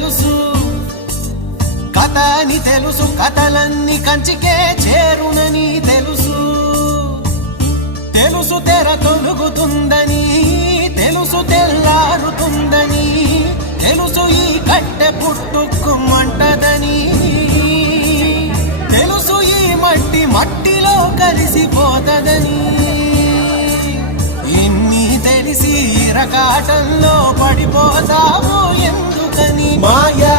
తెలుసు, కథ అని తెలుసు, కథలన్నీ కంచికే చేరునని తెలుసు. తెలుసు తెర తొలుగుతుందని, తెలుసు తెల్లారుతుందని, తెలుసు ఈ కట్టె పుట్టుకుమంటదని, తెలుసు ఈ మట్టి మట్టిలో కలిసిపోతదని. ఇన్ని తెలిసి ఇరకాటంలో పడిపోతావు ఎందుకని మాయా.